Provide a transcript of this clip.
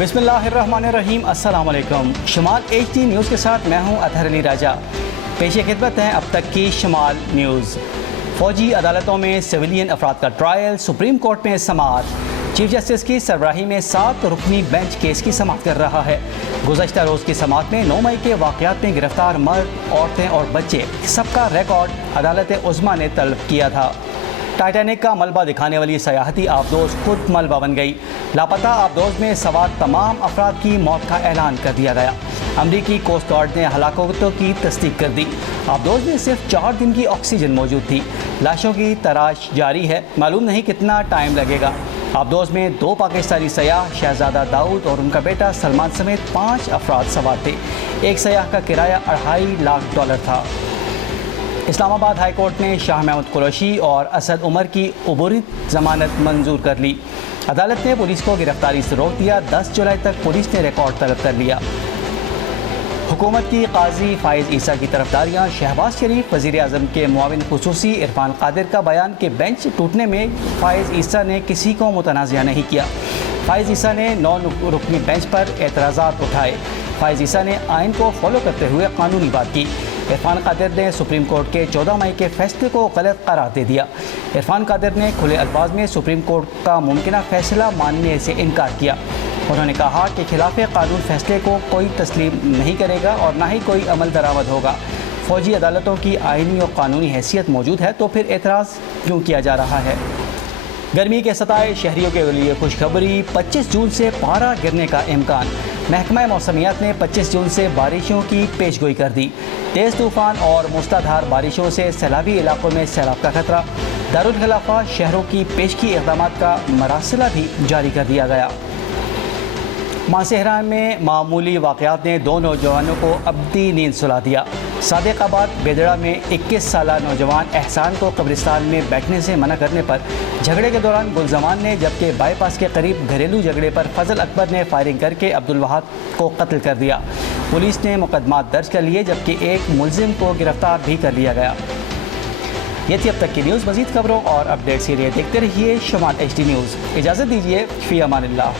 बिस्मिल्लाहिर्रहमानिर्रहीम। अस्सलाम वालेकुम। शमाल HD न्यूज़ के साथ मैं हूं अतहर अली राजा। पेश खिदमत हैं अब तक की शमाल न्यूज़। फौजी अदालतों में सिविलियन अफराद का ट्रायल, सुप्रीम कोर्ट में समाअत। चीफ जस्टिस की सरबराही में 7 रुकनी बेंच केस की समाअत कर रहा है। गुज़श्ता रोज़ की समाअत में 9 मई के वाक़यात में गिरफ्तार मर्द, औरतें और बच्चे सबका रिकॉर्ड अदालत उज़्मा ने तलब किया था। टाइटैनिक का मलबा दिखाने वाली सयाहती आबदोज़ खुद मलबा बन गई। लापता आबदोज़ में सवार तमाम अफराद की मौत का ऐलान कर दिया गया। अमरीकी कोस्ट गार्ड ने हलाकतों की तस्दीक कर दी। आबदोज़ में सिर्फ 4 दिन की ऑक्सीजन मौजूद थी। लाशों की तलाश जारी है, मालूम नहीं कितना टाइम लगेगा। आबदोज़ में 2 पाकिस्तानी सयाह शहजादा दाऊद और उनका बेटा सलमान समेत 5 अफराद सवार थे। एक सयाह का किराया $2.5 लाख था। इस्लामाबाद हाई कोर्ट ने शाह महमूद कुरैशी और असद उमर की उबूरी ज़मानत मंजूर कर ली। अदालत ने पुलिस को गिरफ्तारी से रोक दिया। 10 जुलाई तक पुलिस ने रिकॉर्ड तलब कर लिया। हुकूमत की काजी फ़ाइज़ ईसा की तरफदारियाँ, शहबाज शरीफ, वज़ीर आज़म के मुआविन खुसूसी इरफान कादिर का बयान के बेंच टूटने में फ़ाइज़ ईसा ने किसी को मुतनाज़िया नहीं किया। फ़ाइज़ ईसा ने 9 रुकनी बेंच पर एतराज़ात उठाए। फ़ाइज़ ईसा ने आइन को फॉलो करते हुए कानूनी बात की। इरफान कादिर ने सुप्रीम कोर्ट के 14 मई के फैसले को गलत करार दे दिया। इरफान कादिर ने खुले अल्फाज में सुप्रीम कोर्ट का मुमकिना फैसला मानने से इनकार किया। उन्होंने कहा कि खिलाफ कानून फैसले को कोई तस्लीम नहीं करेगा और ना ही कोई अमल दरामद होगा। फौजी अदालतों की आइनी और कानूनी हैसियत मौजूद है तो फिर एतराज़ क्यों किया जा रहा है। गर्मी के सताए शहरियों के लिए खुशखबरी, 25 जून से पारा गिरने का इम्कान। महकमा मौसमियात ने 25 जून से बारिशों की पेशगोई कर दी। तेज़ तूफ़ान और मूसलाधार बारिशों से सैलाबी इलाकों में सैलाब का खतरा। दारुल खिलाफा शहरों की पेशगी इक़दाम का मरासिला भी जारी कर दिया गया। मासेहरान में मामूली वाक़यात ने 2 नौजवानों को अब्दी नींद सुला दिया। सादिकाबाद बेदड़ा में 21 साला नौजवान एहसान को कब्रिस्तान में बैठने से मना करने पर झगड़े के दौरान गुलजमान ने, जबकि बाईपास के करीब घरेलू झगड़े पर फजल अकबर ने फायरिंग करके अब्दुल वहाब को कत्ल कर दिया। पुलिस ने मुकदमा दर्ज कर लिए, जबकि एक मुलजिम को गिरफ्तार भी कर लिया गया। ये थी अब तक की न्यूज़। मज़ीद खबरों और अपडेट्स के लिए देखते रहिए शमाल HD न्यूज़। इजाज़त दीजिए, फ़ी अमानिल्लाह।